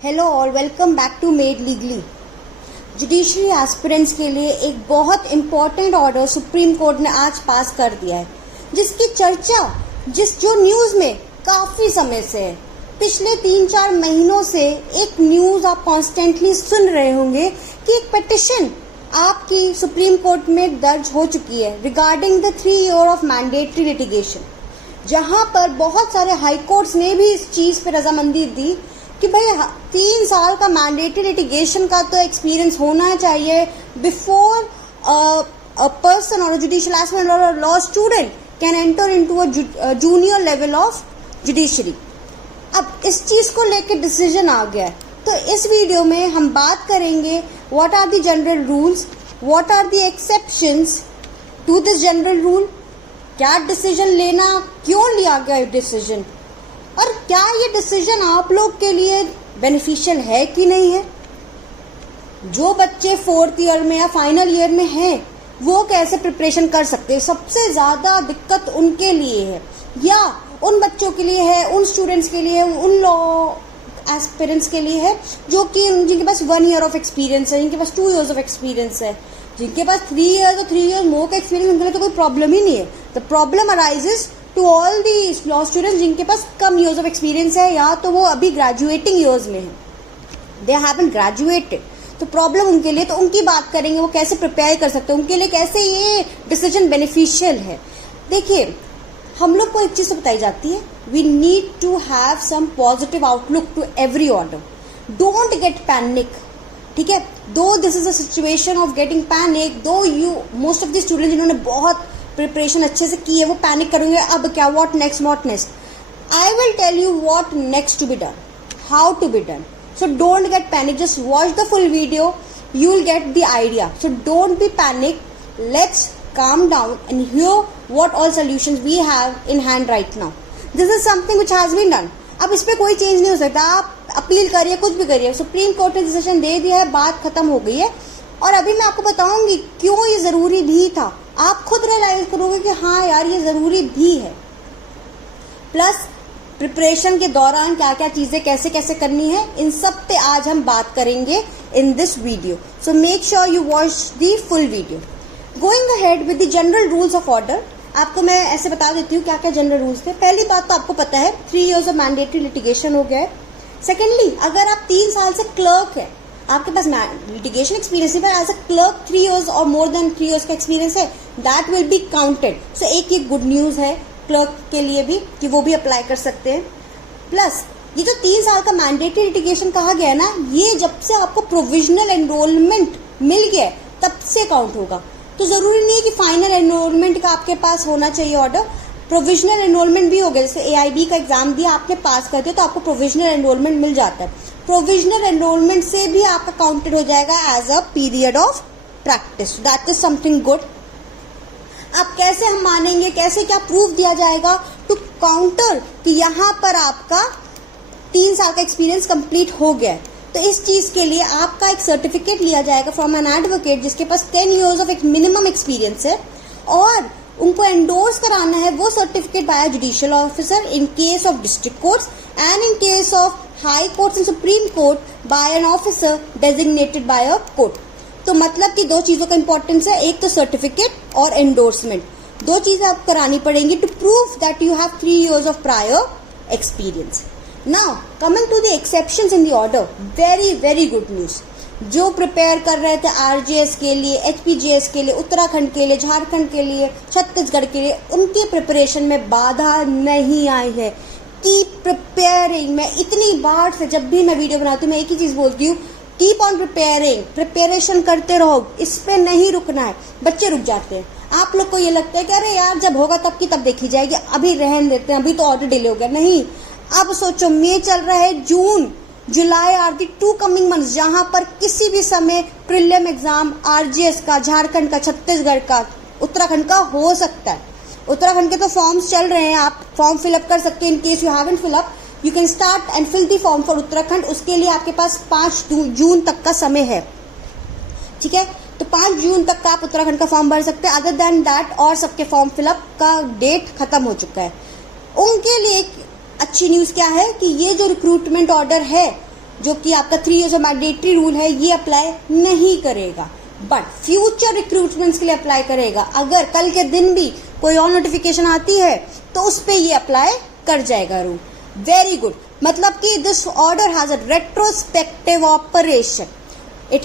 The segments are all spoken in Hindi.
Hello all, welcome back to made legally. Judiciary aspirants के लिए एक बहुत इम्पॉर्टेंट ऑर्डर सुप्रीम कोर्ट ने आज पास कर दिया है, जिसकी चर्चा जो न्यूज़ में काफ़ी समय से है। पिछले 3-4 महीनों से एक न्यूज़ आप कॉन्स्टेंटली सुन रहे होंगे कि एक पिटिशन आपकी सुप्रीम कोर्ट में दर्ज हो चुकी है regarding the 3 year of mandatory litigation, जहां पर बहुत सारे हाई कोर्ट्स ने भी इस चीज़ पर रजामंदी दी कि भाई 3 साल का मैंडेटरी लिटिगेशन का तो एक्सपीरियंस होना चाहिए बिफोर अ पर्सन और जुडिशियल एस्पिरेंट और law student can enter into a junior level of judiciary. अब इस चीज़ को लेकर डिसीजन आ गया है, तो इस वीडियो में हम बात करेंगे what are the general rules, what are the exceptions to this general rule, क्या डिसीजन लेना, क्यों लिया गया डिसीजन, और क्या ये डिसीजन आप लोग के लिए बेनिफिशियल है कि नहीं है। जो बच्चे 4th ईयर में या फाइनल ईयर में हैं वो कैसे प्रिपरेशन कर सकते हैं। सबसे ज़्यादा दिक्कत उनके लिए है या उन बच्चों के लिए है, उन स्टूडेंट्स के लिए है, उन लॉ एस्पिरेंट्स के लिए है जो कि जिनके पास 1 ईयर ऑफ एक्सपीरियंस है, जिनके पास 2 ईयर्स ऑफ एक्सपीरियंस है, जिनके पास 3 ईयर्स और 3 ईयर्स मोर का एक्सपीरियंस, उनके लिए तो कोई प्रॉब्लम ही नहीं है। The problem arises to all the law students जिनके पास कम ईयर्स ऑफ एक्सपीरियंस है या तो वो अभी ग्रेजुएटिंग ईयर्स में है, दे हैवंट ग्रेजुएटेड। तो प्रॉब्लम उनके लिए, तो उनकी बात करेंगे वो कैसे प्रिपेयर कर सकते हैं, उनके लिए कैसे ये डिसीजन बेनिफिशियल है। देखिए, हम लोग को एक चीज़ बताई जाती है, we need to have some positive outlook to every order, don't get panic. ठीक है, though this is a situation of getting panic, though you most of the student जिन्होंने बहुत प्रिपरेशन अच्छे से की है वो पैनिक करेंगे, अब क्या, what next. I will tell you what next to be done, how to be done, so don't get panic, just watch the full video, you will get the idea. So don't be panic, let's calm down and hear what all solutions we have in hand right now. This is something which has been done. अब इस पर कोई चेंज नहीं हो सकता, आप अपील करिए, कुछ भी करिए, सुप्रीम कोर्ट ने डिसीजन दे दिया है, बात खत्म हो गई है। और अभी मैं आपको बताऊंगी क्यों ये ज़रूरी भी था, आप खुद रियलाइज करोगे कि हाँ यार ये ज़रूरी भी है। प्लस प्रिपरेशन के दौरान क्या क्या चीज़ें कैसे कैसे करनी है, इन सब पे आज हम बात करेंगे in this video. So make sure you watch the full video. Going ahead with the general rules of order, आपको मैं ऐसे बता देती हूँ क्या क्या जनरल रूल्स थे। पहली बात तो आपको पता है 3 ईयर्स ऑफ मैंडेटरी लिटिगेशन हो गया है। सेकेंडली, अगर आप 3 साल से क्लर्क है, आपके पास लिटिगेशन एक्सपीरियंस है, एज अ क्लर्क 3 ईयर्स और मोर देन 3 ईयर्स का एक्सपीरियंस है, दैट विल बी काउंटेड। सो एक ये गुड न्यूज़ है क्लर्क के लिए भी कि वो भी अप्लाई कर सकते हैं। प्लस ये जो 3 साल का मैंडेटरी लिटिगेशन कहा गया है ना, ये जब से आपको प्रोविजनल एनरोलमेंट मिल गया तब से काउंट होगा। तो ज़रूरी नहीं है कि फाइनल एनरोलमेंट का आपके पास होना चाहिए ऑर्डर, प्रोविजनल एनरोलमेंट भी हो गया। जैसे AIB का एग्जाम दिया आपने, पास कर दिया, तो आपको प्रोविजनल एनरोलमेंट मिल जाता है। प्रोविजनल एनरोलमेंट से भी आपका काउंटेड हो जाएगा as a period of practice, that is something good. अब कैसे हम मानेंगे, कैसे क्या प्रूफ दिया जाएगा टू काउंटर कि यहाँ पर आपका 3 साल का एक्सपीरियंस कंप्लीट हो गया है। तो इस चीज़ के लिए आपका एक सर्टिफिकेट लिया जाएगा फ्रॉम एन एडवोकेट जिसके पास 10 ईयर्स ऑफ एक मिनिमम एक्सपीरियंस है, और उनको एंडोर्स कराना है वो certificate bye judicial officer in case of district courts and in case of high courts and supreme court by an officer designated by a court. तो मतलब कि 2 चीज़ों का इंपॉर्टेंस है, एक तो सर्टिफिकेट और एंडोर्समेंट, 2 चीज़ें आपको करानी पड़ेंगी to prove that you have 3 years of prior experience. Now coming to the exceptions in the order, very very good news. जो प्रिपेयर कर रहे थे RGS के लिए, HPGS के लिए, उत्तराखंड के लिए, झारखंड के लिए, छत्तीसगढ़ के लिए, उनकी प्रिपरेशन में बाधा नहीं आई है। Keep preparing. मैं इतनी बार से जब भी मैं वीडियो बनाती हूँ मैं एक ही चीज़ बोलती हूँ, कीप ऑन प्रिपेयरिंग, प्रिपरेशन करते रहो, इस पे नहीं रुकना है। बच्चे रुक जाते हैं, आप लोग को ये लगता है कि अरे यार जब होगा तब की तब देखी जाएगी, अभी रहन देते हैं, अभी तो ऑर्डर डिले हो गया। नहीं, अब सोचो, मई चल रहा है, जून जुलाई आर दी 2 कमिंग मंथ्स जहाँ पर किसी भी समय प्रीलिम एग्जाम RGS का, झारखंड का, छत्तीसगढ़ का, उत्तराखंड का हो सकता है। उत्तराखंड के तो फॉर्म्स चल रहे हैं, आप फॉर्म फिलअप कर सकते हैं। In case you haven't fill up, you can start and fill the form for Uttarakhand. उसके लिए आपके पास 5 जून तक का समय है। ठीक है, तो 5 जून तक का आप उत्तराखंड का फॉर्म भर सकते हैं। अदर देन दैट और सबके फॉर्म फिलअप का डेट खत्म हो चुका है। उनके लिए एक अच्छी न्यूज़ क्या है कि ये जो रिक्रूटमेंट ऑर्डर है जो कि आपका 3 इयर्स ऑफ मैंडेटरी रूल है, ये अप्लाई नहीं करेगा, बट फ्यूचर रिक्रूटमेंट्स के लिए अप्लाई करेगा। अगर कल के दिन भी कोई और नोटिफिकेशन आती है तो उस पर ये अप्लाई कर जाएगा रूल। वेरी गुड, मतलब कि this order has a retrospective operation, it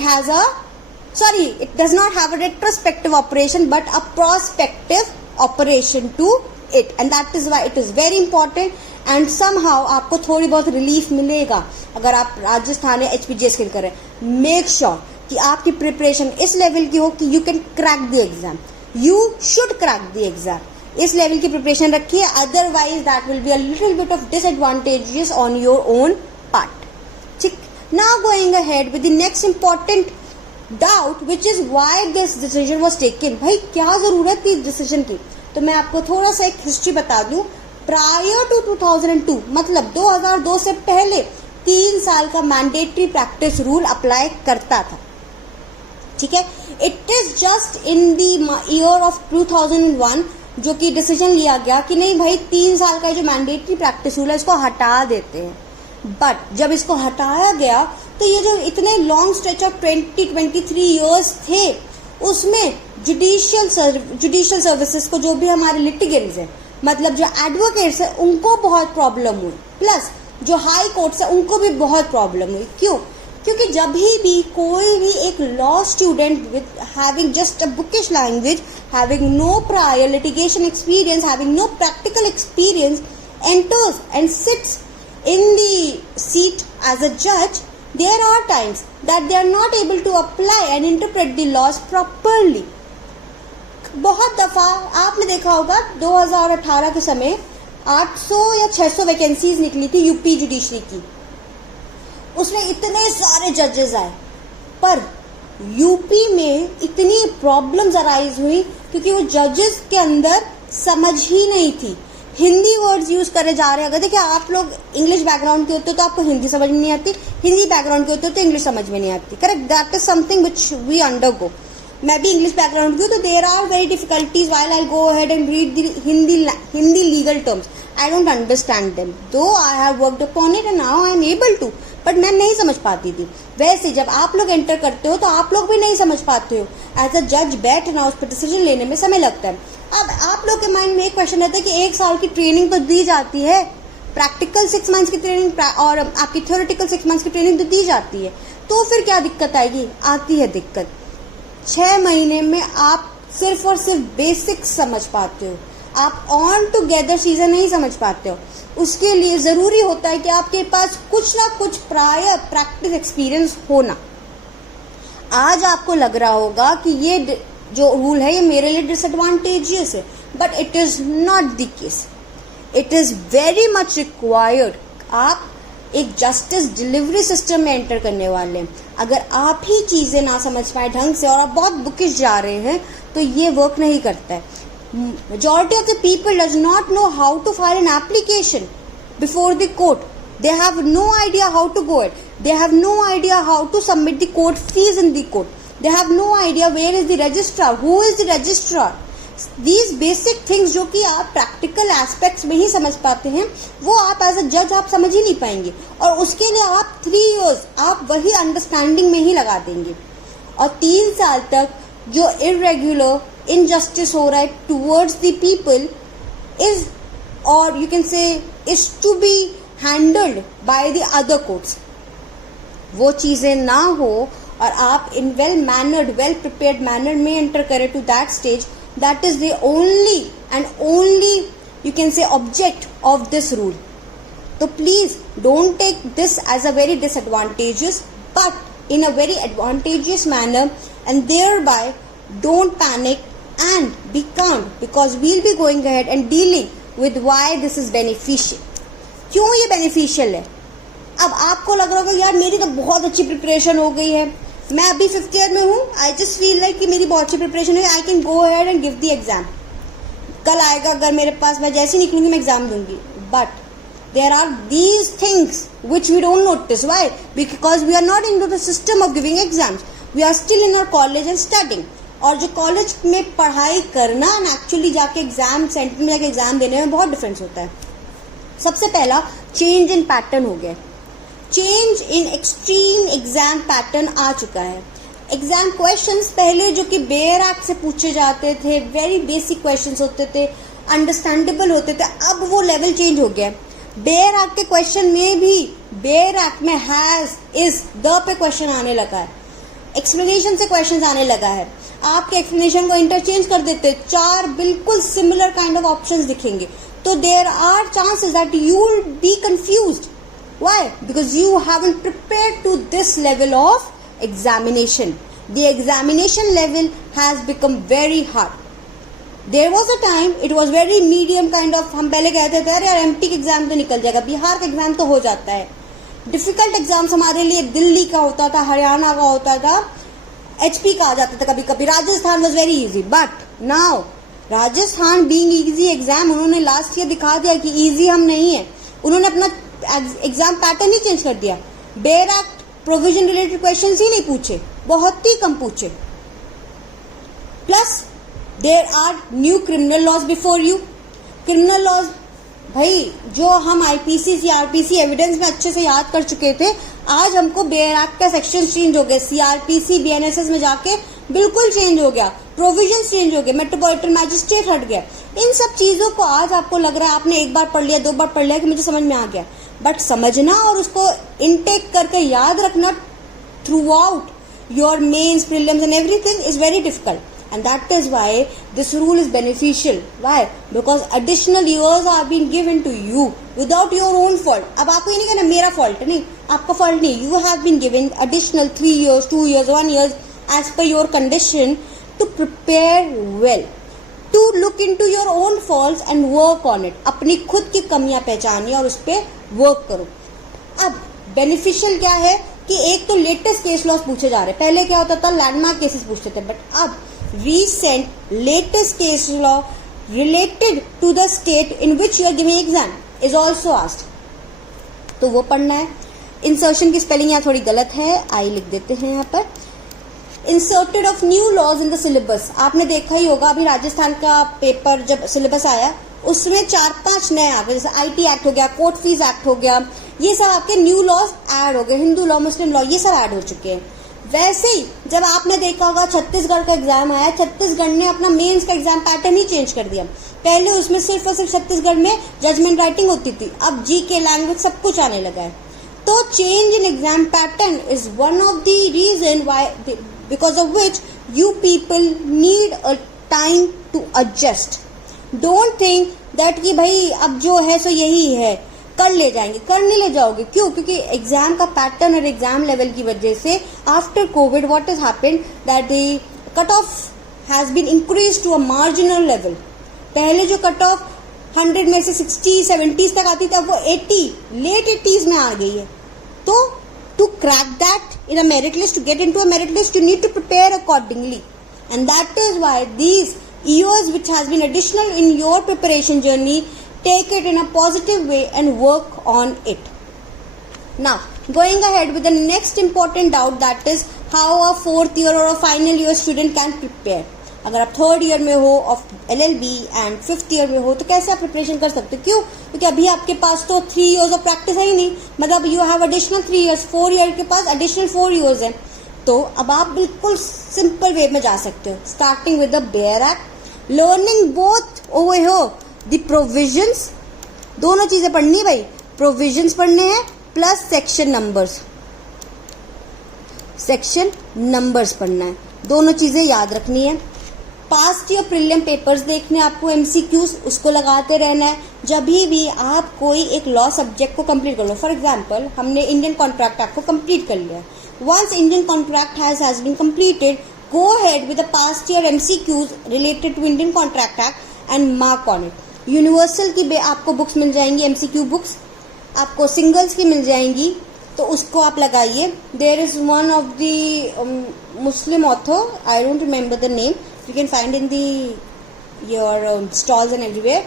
does not have a retrospective operation but a prospective operation to it, and that is why it is very important, and somehow आपको थोड़ी बहुत रिलीफ मिलेगा अगर आप राजस्थान या HPGS के लिए करें। मेक श्योर कि आपकी प्रिपरेशन इस लेवल की हो कि you can crack the exam, you should crack the exam, इस लेवल की प्रिपरेशन रखिए, otherwise that will be a little bit of disadvantages on your own part. ठीक, now going ahead with the next important doubt which is why this decision was taken. भाई क्या जरूरत थी डिसीजन की? तो मैं आपको थोड़ा सा एक हिस्ट्री बता दूं। प्रायर टू 2002, मतलब 2002 से पहले 3 साल का मैंडेटरी प्रैक्टिस रूल अप्लाई करता था। ठीक है, it is just in the year of 2001 जो कि डिसीजन लिया गया कि नहीं भाई 3 साल का जो मैंडेटरी प्रैक्टिस रूल है इसको हटा देते हैं। बट जब इसको हटाया गया तो ये जो इतने लॉन्ग स्ट्रेच ऑफ 23 ईयर्स थे उसमें जुडिशियल सर्विसेज को, जो भी हमारे लिटिगेंट्स हैं, मतलब जो एडवोकेट्स हैं, उनको बहुत प्रॉब्लम हुई, प्लस जो हाई कोर्ट्स है उनको भी बहुत प्रॉब्लम हुई। क्यों? क्योंकि जब भी कोई भी एक law student with having just a bookish language, having no prior litigation experience, having no practical experience, enters and sits in the seat as a judge, there are times that they are not able to apply and interpret the laws properly. बहुत दफ़ा आपने देखा होगा 2018 के समय 800 या 600 वैकेंसीज निकली थी यूपी जुडिशरी की, उसमें इतने सारे जजेस आए, पर यूपी में इतनी प्रॉब्लम्स अराइज हुई क्योंकि वो जजेस के अंदर समझ ही नहीं थी, हिंदी वर्ड्स यूज करे जा रहे हैं। अगर देखिए आप लोग इंग्लिश बैकग्राउंड के होते हो तो आपको हिंदी समझ में नहीं आती, हिंदी बैकग्राउंड के होते हो तो इंग्लिश समझ में नहीं आती, correct? That is something which we undergo. मैं भी इंग्लिश बैकग्राउंड की हूँ तो there are very difficulties while I go ahead and read the Hindi legal terms, I don't understand them, though I have worked upon it and now I am able to, but मैं नहीं समझ पाती थी। वैसे जब आप लोग एंटर करते हो तो आप लोग भी नहीं समझ पाते हो, एज अ जज बैठना, उस पर डिसीजन लेने में समय लगता है। अब आप लोग के माइंड में एक क्वेश्चन रहता है कि 1 साल की ट्रेनिंग तो दी जाती है, प्रैक्टिकल 6 मंथ्स की ट्रेनिंग और आपकी थ्योरेटिकल 6 मंथ्स की ट्रेनिंग तो दी जाती है, तो फिर क्या दिक्कत आएगी? आती है दिक्कत। 6 महीने में आप सिर्फ और सिर्फ बेसिक्स समझ पाते हो, आप ऑन टुगेदर चीज़ें नहीं समझ पाते हो। उसके लिए ज़रूरी होता है कि आपके पास कुछ ना कुछ प्रायर प्रैक्टिस एक्सपीरियंस होना। आज आपको लग रहा होगा कि ये जो रूल है ये मेरे लिए डिसएडवांटेजियस है, but it is not the case, it is very much required. आप एक जस्टिस डिलीवरी सिस्टम में एंटर करने वाले हैं, अगर आप ही चीज़ें ना समझ पाए ढंग से और आप बहुत बुकिश जा रहे हैं तो ये वर्क नहीं करता है। Majority of the people does not know how to file an application before the court. They have no idea how to go it. They have no idea how to submit the court fees in the court. They have no idea where is the registrar, who is the registrar. These basic things जो कि आप practical aspects में ही समझ पाते हैं, वो आप as a judge आप समझ ही नहीं पाएंगे, और उसके लिए आप 3 years आप वही अंडरस्टैंडिंग में ही लगा देंगे, और 3 साल तक जो irregular इनजस्टिस हो रहा है टूवर्ड्स द पीपल इज, और you can say is to be handled by the other courts, वो चीज़ें ना हो और आप in well mannered, well prepared manner में एंटर करें to that stage, that is the only and only you can say object of this rule. तो please don't take this as a very disadvantageous but in a very advantageous manner, and thereby don't panic and be calm because we'll be going ahead and dealing with why this is beneficial. क्यों ये beneficial है? अब आपको लग रहा होगा यार मेरी तो बहुत अच्छी प्रिपरेशन हो गई है, मैं अभी 5th ईयर में हूँ, आई जस्ट फील लाइक कि मेरी बहुत अच्छी प्रिपरेशन है, I can go ahead and give the exam. कल आएगा अगर मेरे पास, मैं जैसे निकलूंगी मैं एग्जाम दूंगी, but there are these things which we don't notice. Why? Because we are not into the system of giving exams. We are still in our college and studying. और जो कॉलेज में पढ़ाई करना एंड एक्चुअली जाके एग्जाम सेंटर में जाके एग्जाम देने में बहुत डिफरेंस होता है। सबसे पहला चेंज इन पैटर्न हो गया, change in extreme exam pattern आ चुका है। एग्जाम क्वेश्चंस पहले जो कि बेयर एक्ट से पूछे जाते थे, वेरी बेसिक क्वेश्चंस होते थे, अंडरस्टैंडेबल होते थे, अब वो लेवल चेंज हो गया है। बेयर एक्ट के क्वेश्चन में भी बेयर एक्ट में has, is, the pay question आने लगा है, एक्सप्लेनेशन से क्वेश्चन आने लगा है। आपके एक्सप्लेनेशन को इंटरचेंज कर देते, 4 बिल्कुल सिमिलर काइंड ऑफ ऑप्शंस दिखेंगे, तो there are chances that you will be confused. Why? Because you haven't prepared to this level of examination. The examination level has become very hard. There was a time it was very medium kind of, हम पहले कहते थे अरे यार एमपी का एग्जाम तो निकल जाएगा, बिहार का एग्जाम तो हो जाता है। डिफिकल्ट एग्जाम्स हमारे लिए दिल्ली का होता था, हरियाणा का होता था, एचपी का आ जाता था कभी कभी, Rajasthan was very easy. But now Rajasthan being easy exam, उन्होंने लास्ट ईयर दिखा दिया कि इजी हम नहीं है। उन्होंने अपना एग्जाम पैटर्न ही चेंज कर दिया। Bare act provision related questions ही नहीं पूछे, बहुत ही कम पूछे। Plus there are new criminal laws before you. Criminal laws भाई जो हम आईपीसी सीआरपीसी एविडेंस में अच्छे से याद कर चुके थे, आज हमको बेयर एक्ट का सेक्शन चेंज हो गया, सीआरपीसी बीएनएसएस में जाके बिल्कुल चेंज हो गया, प्रोविजन चेंज हो गया, मेट्रोपॉलिटन मैजिस्ट्रेट हट गया। इन सब चीजों को आज आपको लग रहा है आपने एक बार पढ़ लिया, 2 बार पढ़ लिया कि मुझे समझ में आ गया, बट समझना और उसको इनटेक करके याद रखना throughout your mains, prelims and everything is very difficult, and that is why this rule is beneficial. Why? Because additional years are been given to you without your own fault. अब आपको ये नहीं कहना मेरा फॉल्ट नहीं, आपका फॉल्ट नहीं, you have been given additional 3 years, 2 years, 1 year as per your condition to prepare well, to look into your own faults and work on it। अपनी खुद की कमियां पहचानिए और उस पर वर्क करो। अब बेनिफिशियल क्या है कि एक तो लेटेस्ट केस लॉस पूछे जा रहे हैं, पहले क्या होता था लैंडमार्क केसेस पूछते थे, बट अब recent latest case law related to the state in which you are giving exam is also asked, तो वो पढ़ना है। इंसर्शन की स्पेलिंग यहाँ थोड़ी गलत है, आई लिख देते हैं यहाँ पर। Inserted of new laws in the syllabus, आपने देखा ही होगा अभी राजस्थान का पेपर जब सिलेबस आया उसमें 4-5 नए आ गए, जैसे आईटी एक्ट हो गया, कोर्ट फीस एक्ट हो गया, ये सब आपके न्यू लॉज ऐड हो गए, हिंदू लॉ, मुस्लिम लॉ, ये सब ऐड हो चुके हैं। वैसे ही जब आपने देखा होगा छत्तीसगढ़ का एग्जाम आया, छत्तीसगढ़ ने अपना मेंस का एग्जाम पैटर्न ही चेंज कर दिया। पहले उसमें सिर्फ और सिर्फ छत्तीसगढ़ में जजमेंट राइटिंग होती थी, अब जीके, लैंग्वेज सब कुछ आने लगा है। तो change in exam pattern is one of the reason why, because of which you people need a time to adjust. Don't think that कि भाई अब जो है सो यही है, कर ले जाएंगे, कर नहीं ले जाओगे। क्यों? क्योंकि एग्जाम का पैटर्न और एग्जाम लेवल की वजह से after Covid what has happened that the cut off has been increase to a marginal level. पहले जो कट ऑफ 100 में से 60-70 तक आती थी, अब वो 80 लेट 80s में आ गई है। तो to crack that in a merit list, to get into a merit list, you need to prepare accordingly, and that is why these years which has been additional in your preparation journey, take it in a positive way and work on it. Now going ahead with the next important doubt, that is how a 4th year or a final year student can prepare। अगर आप 3rd ईयर में हो of LLB and 5th year में हो तो कैसे आप प्रिपरेशन कर सकते हो? क्यों? क्योंकि अभी आपके पास तो 3 years ऑफ प्रैक्टिस है ही नहीं, मतलब you have additional 3 years, 4 year के पास एडिशनल 4 years है। तो अब आप बिल्कुल सिंपल वे में जा सकते हो, starting with the bare act, learning both over हो द प्रोविजंस, दोनों चीजें पढ़नी भाई, प्रोविजंस पढ़ने हैं प्लस सेक्शन नंबर्स पढ़ना है, दोनों चीजें याद रखनी है। पास्ट ईयर प्रीलिम पेपर्स देखने आपको, MCQs उसको लगाते रहना है। जब भी आप कोई एक लॉ सब्जेक्ट को कंप्लीट कर लो, फॉर एग्जांपल हमने इंडियन कॉन्ट्रैक्ट एक्ट को कंप्लीट कर लिया, once Indian contract has been completed, go ahead with the past year MCQs related to Indian contract act and mark on it. Universal की आपको बुक्स मिल जाएंगी, MCQ बुक्स आपको सिंगल्स की मिल जाएंगी, तो उसको आप लगाइए। There is one of the Muslim author, I don't remember the name, you can find in the your stalls and everywhere,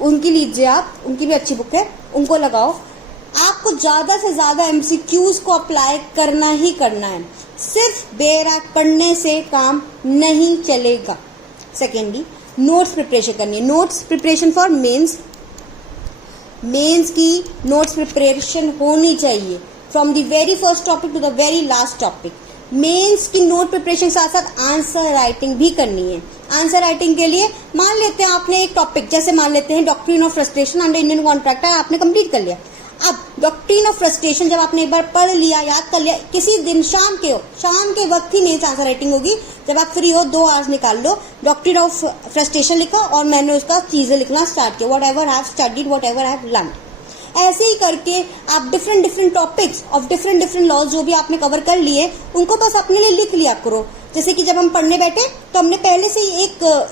उनकी लीजिए आप, उनकी भी अच्छी बुक है, उनको लगाओ। आपको ज़्यादा से ज़्यादा MCQs को अप्लाई करना ही करना है, सिर्फ बेयर एक्ट पढ़ने से काम नहीं चलेगा। सेकेंडली नोट्स प्रिपरेशन करनी है, नोट्स प्रिपरेशन फॉर मेंस की नोट्स प्रिपरेशन होनी चाहिए। From the very first topic to the very last topic. Mains की नोट प्रिपरेशन के साथ साथ आंसर राइटिंग भी करनी है। आंसर राइटिंग के लिए मान लेते हैं आपने एक टॉपिक, जैसे मान लेते हैं doctrine of frustration under Indian contract है, आपने कंप्लीट कर लिया। अब डॉक्ट्रिन ऑफ फ्रस्ट्रेशन जब आपने एक बार पढ़ लिया, याद कर लिया, किसी दिन शाम के वक्त ही मेंस आंसर राइटिंग होगी। जब आप फ्री हो 2 आवर्स निकाल लो, डॉक्ट्रिन ऑफ फ्रस्ट्रेशन लिखो और मैंने उसका चीजें लिखना स्टार्ट किया, whatever have studied, whatever have learn. ऐसे ही करके आप different topics of different laws जो भी आपने कवर कर लिए उनको बस अपने लिए लिख लिया करो। जैसे कि जब हम पढ़ने बैठे तो हमने पहले से ही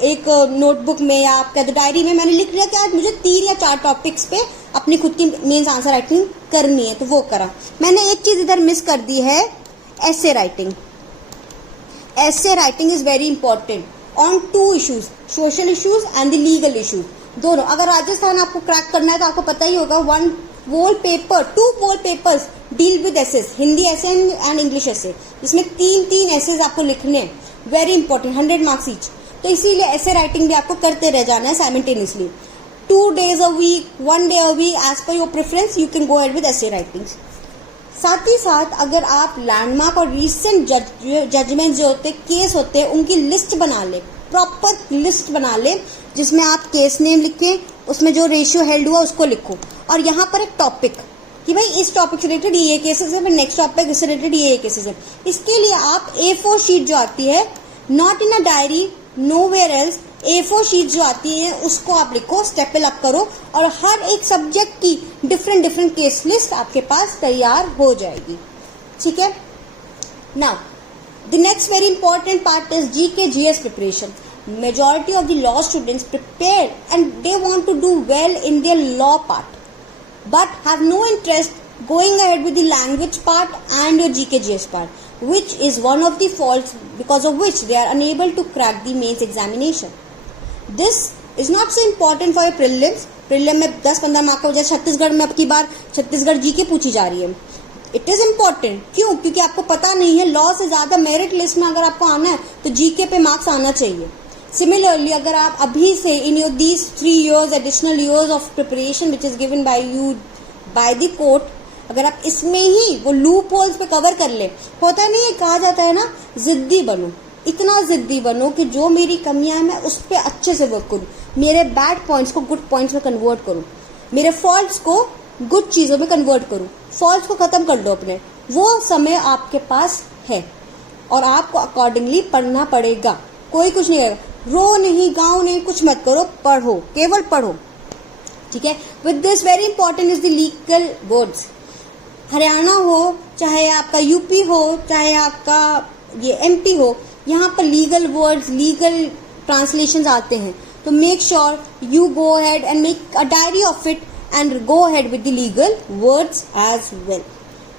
एक नोटबुक में या आप कह दो डायरी में मैंने लिख लिया कि आज मुझे 3 या 4 टॉपिक्स पे अपनी खुद की मेंस आंसर राइटिंग करनी है, तो वो करा। मैंने एक चीज इधर मिस कर दी है, essay writing. Essay writing is very important on 2 issues, social issues and the legal issues, दोनों। अगर राजस्थान आपको क्रैक करना है तो आपको पता ही होगा 2 whole papers deal with essays, Hindi essay and English essay, इसमें 3 एसेस आपको लिखने हैं, वेरी इंपॉर्टेंट, 100 मार्क्स ईच। तो इसीलिए एसे राइटिंग भी आपको करते रह जाना है simultaneously, 2 days a week, 1 day a week, as per your preference you can go ahead with essay writings। साथ ही साथ अगर आप लैंडमार्क और रीसेंट जजमेंट जो होते केस होते हैं उनकी लिस्ट बना ले, प्रॉपर लिस्ट बना ले, जिसमें आप केस नेम लिखें, उसमें जो रेशियो हेल्ड हुआ उसको लिखो, और यहाँ पर एक टॉपिक कि भाई इस टॉपिक से रिलेटेड ये केसेस है, नेक्स्ट टॉपिक से रिलेटेड ये केसेस है। इसके लिए आप A4 शीट जो आती है, not in a diary, nowhere else, A4 sheet जो आती है उसको आप लिखो, स्टेपल अप करो, और हर एक सब्जेक्ट की डिफरेंट केस लिस्ट आपके पास तैयार हो जाएगी। ठीक है। Now the next very important part is GK GS preparation. Majority of the law students prepare and they want to do well in their law part but have no interest going ahead with the language part and your GK GS part, which is one of the faults because of which they are unable to crack the mains examination. This is not so important for your prelims। prelim में 10-15 मार्क का हो जाए। छत्तीसगढ़ में अब की बार छत्तीसगढ़ GK पूछी जा रही है। इट इज इम्पॉर्टेंट, क्यों? क्योंकि आपको पता नहीं है, लॉ से ज्यादा मेरिट लिस्ट में अगर आपको आना है तो GK पे मार्क्स आना चाहिए। Similarly, अगर आप अभी से in your these 3 years additional years of preparation which is given by you by the court, अगर आप इसमें ही वो लूप होल्स पे कवर कर ले, होता नहीं है, कहा जाता है ना, जिद्दी बनो, इतना जिद्दी बनो कि जो मेरी कमियां हैं मैं उस पर अच्छे से वर्क करूँ, मेरे बैड पॉइंट्स को गुड पॉइंट्स में कन्वर्ट करूँ, मेरे फॉल्ट्स को गुड चीज़ों में कन्वर्ट करूँ, फॉल्ट्स को ख़त्म कर दो अपने। वो समय आपके पास है और आपको अकॉर्डिंगली पढ़ना पड़ेगा। कोई कुछ नहीं करेगा, रो नहीं, गाँव नहीं, कुछ मत करो, पढ़ो, केवल पढ़ो। ठीक है। With this very important is the legal words. Haryana हो, चाहे आपका यूपी हो, चाहे आपका ये MP हो, यहाँ पर लीगल वर्ड्स, लीगल ट्रांसलेशंस आते हैं, तो make sure you go ahead and make a diary of it and go ahead with the legal words as well.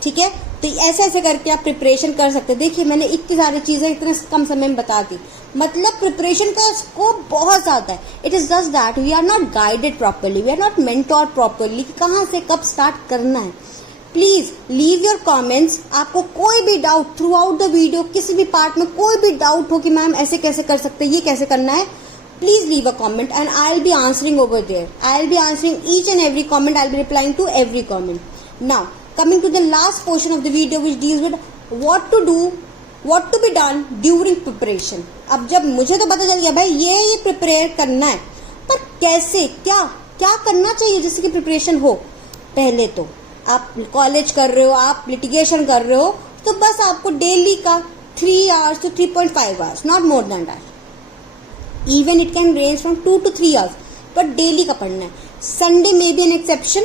ठीक है। तो ऐसे ऐसे करके आप प्रिपरेशन कर सकते हैं। देखिए मैंने इतनी सारी चीज़ें इतने कम समय में बता दी, मतलब प्रिपरेशन का स्कोप बहुत ज़्यादा है। It is just that we are not guided properly, we are not mentor properly कि कहाँ से कब स्टार्ट करना है। Please leave your comments. आपको कोई भी doubt throughout the video, किसी भी पार्ट में कोई भी डाउट हो कि मैम ऐसे कैसे कर सकते हैं, ये कैसे करना है, please leave a comment and I'll be answering over there. I'll be answering each and every comment. I'll be replying to every comment. Now, coming to the last portion of the video which deals with what to do, what to be done during preparation. अब जब मुझे तो पता चल गया भाई ये प्रिपेयर करना है, पर कैसे, क्या क्या करना चाहिए जिससे कि प्रिपरेशन हो। पहले तो आप कॉलेज कर रहे हो, आप लिटिगेशन कर रहे हो, तो बस आपको डेली का 3 hours to 3.5 hours, not more than that. Even it can range from 2 to 3 hours, but daily का पढ़ना है। Sunday may be an exception.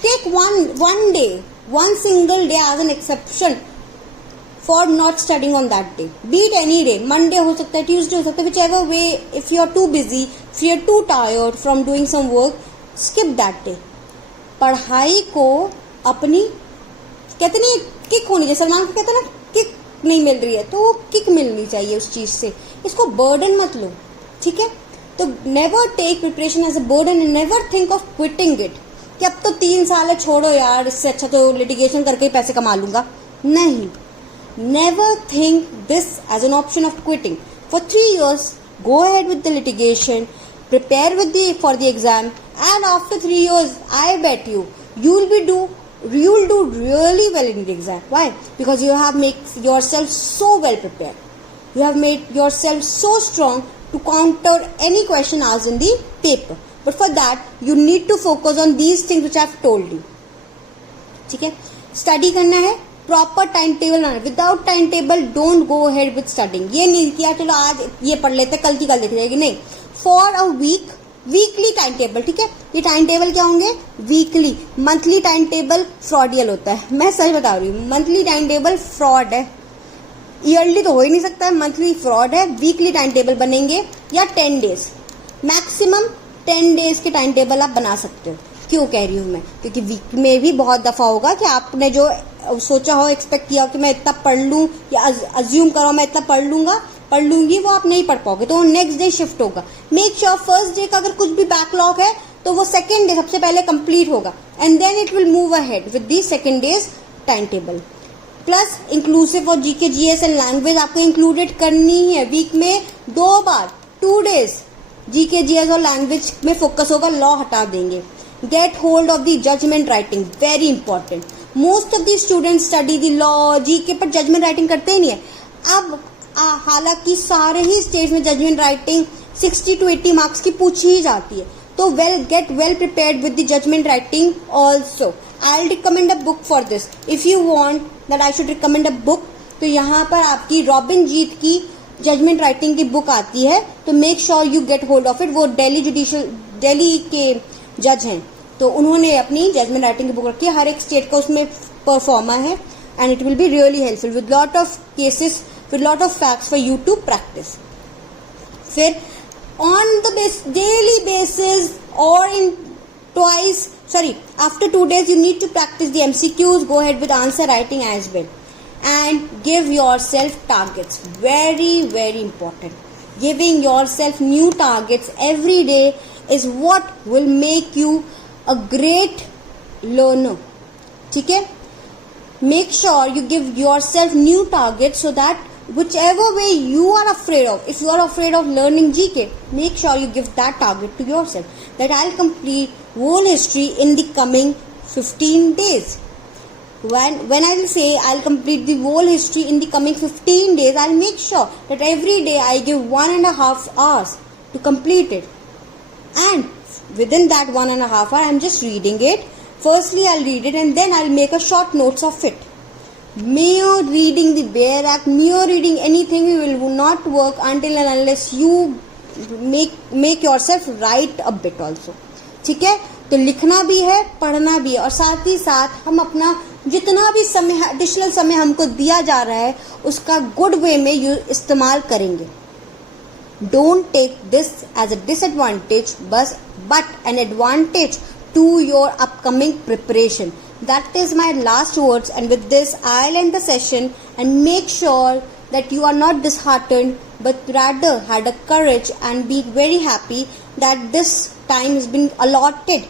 Take one day, one single day as an exception for not studying on that day. Be it any day, Monday हो सकता है, Tuesday हो सकता है, whichever way. If you are too busy, if you are too tired from doing some work, skip that day. पढ़ाई को अपनी कहते नहीं किक होनी चाहिए, सलमान को कहते हैं ना किक नहीं मिल रही है तो वो किक मिलनी चाहिए उस चीज़ से, इसको बर्डन मत लो। ठीक है। तो never take preparation as a burden and never think of quitting it कि अब तो 3 साल है, छोड़ो यार, इससे अच्छा तो लिटिगेशन करके ही पैसे कमा लूंगा। नहीं, never think this as an option of quitting. For 3 years go ahead with the litigation, prepare with the for the exam, and after 3 years I bet you will be do you will do really well in the exam. Why? Because you have made yourself so well prepared. You have made yourself so strong to counter any question asked in the paper. But for that, you need to focus on these things which I have told you. ठीक है, स्टडी करना है, proper time table banana. Without time table don't go ahead with studying. ये नहीं किया चलो आज ये पढ़ लेते कल की कल देखी जाएगी, नहीं. For a weekly time table. ठीक है, ये टाइम टेबल क्या होंगे? वीकली. मंथली टाइम टेबल फ्रॉडियल होता है, मैं सच बता रही हूँ. मंथली टाइम टेबल फ्रॉड है, ईयरली तो हो ही नहीं सकता है, मंथली फ्रॉड है. वीकली टाइम टेबल बनेंगे या 10 डेज, मैक्सिमम 10 डेज के टाइम टेबल आप बना सकते हो. क्यों कह रही हूँ मैं? क्योंकि वीक में भी बहुत दफ़ा होगा कि आपने जो सोचा हो, एक्सपेक्ट किया हो कि मैं इतना पढ़ लूँ या अज्यूम करो मैं इतना पढ़ लूँगी, वो आप नहीं पढ़ पाओगे, तो वो नेक्स्ट डे शिफ्ट होगा. मेक श्योर फर्स्ट डे का अगर कुछ भी बैकलॉग है तो वो सेकेंड डे सबसे पहले कंप्लीट होगा, and then it will move ahead with the second days time table. Plus inclusive और जीके जीएस एंड लैंग्वेज आपको इंक्लूडेड करनी ही है. वीक में 2 बार 2 डेज जीके जीएस और लैंग्वेज में फोकस होगा, लॉ हटा देंगे. Get hold of the judgment writing, very important. Most of the students study the law, GK, पर judgment writing करते ही नहीं है. अब हालांकि सारे ही स्टेज में judgment writing 60 to 80 मार्क्स की पूछी ही जाती है, तो get well prepared with the judgment writing also. I'll recommend a book for this. If you want that I should recommend a book, तो यहाँ पर आपकी रॉबिन जीत की जजमेंट राइटिंग की बुक आती है, तो make sure you get hold of it. वो दिल्ली के जज हैं, तो उन्होंने अपनी जजमेंट राइटिंग की बुक रखी है. हर एक स्टेट का उसमें परफॉर्मा है, and it will be really helpful with lot of cases, with lot of facts for you to practise. फिर ऑन द डेली बेसिस और after 2 days you need to practice the MCQs. Go ahead with answer writing as well, and give yourself targets. Very very important. Giving yourself new targets every day is what will make you a great learner. ठीक है, make sure you give yourself new targets so that whichever way you are afraid of, if you are afraid of learning GK, make sure you give that target to yourself, that I'll complete whole history in the coming 15 days. When I will say I'll complete the whole history in the coming 15 days, I'll make sure that every day I give 1.5 hours to complete it, and within that 1.5 hour I'm just reading it. Firstly I'll read it, and then I'll make a short notes of it. Mere reading the bare act, mere reading anything will not work until and unless you make yourself write a bit also. ठीक है, तो लिखना भी है, पढ़ना भी है, और साथ ही साथ हम अपना जितना भी समय, एडिशनल समय हमको दिया जा रहा है, उसका गुड वे में इस्तेमाल करेंगे. Don't take this as a disadvantage, but an advantage to your upcoming preparation. That is my last words, and with this I'll end the session, and make sure that you are not disheartened, but rather had a courage and be very happy that this time has been allotted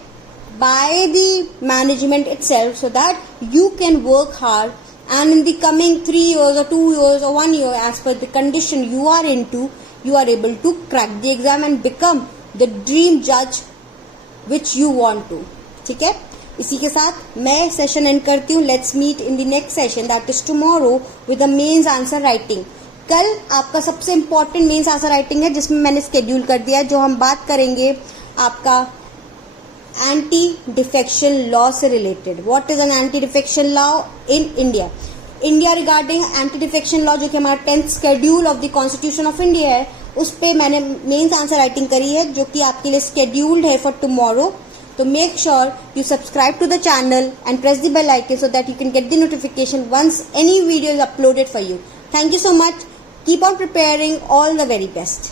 by the management itself, so that you can work hard, and in the coming 3 years or 2 years or 1 year, as per the condition you are into, you are able to crack the exam and become the dream judge which you want to. ठीक है, इसी के साथ मैं सेशन एंड करती हूँ. Let's meet in the next session, that is tomorrow, with the mains answer writing. कल आपका सबसे इम्पोर्टेंट मेंस आंसर राइटिंग है, जिसमें मैंने शेड्यूल कर दिया है, जो हम बात करेंगे आपका एंटी डिफेक्शन लॉ से related. What is an anti defection law in India regarding anti defection law, जो कि हमारा 10th schedule of the constitution of India है, उस पर मैंने मेंस आंसर राइटिंग करी है, जो कि आपके लिए शेड्यूल्ड है for tomorrow. So make sure you subscribe to the channel and press the bell icon so that you can get the notification once any video is uploaded for you. Thank you so much. Keep on preparing. All the very best.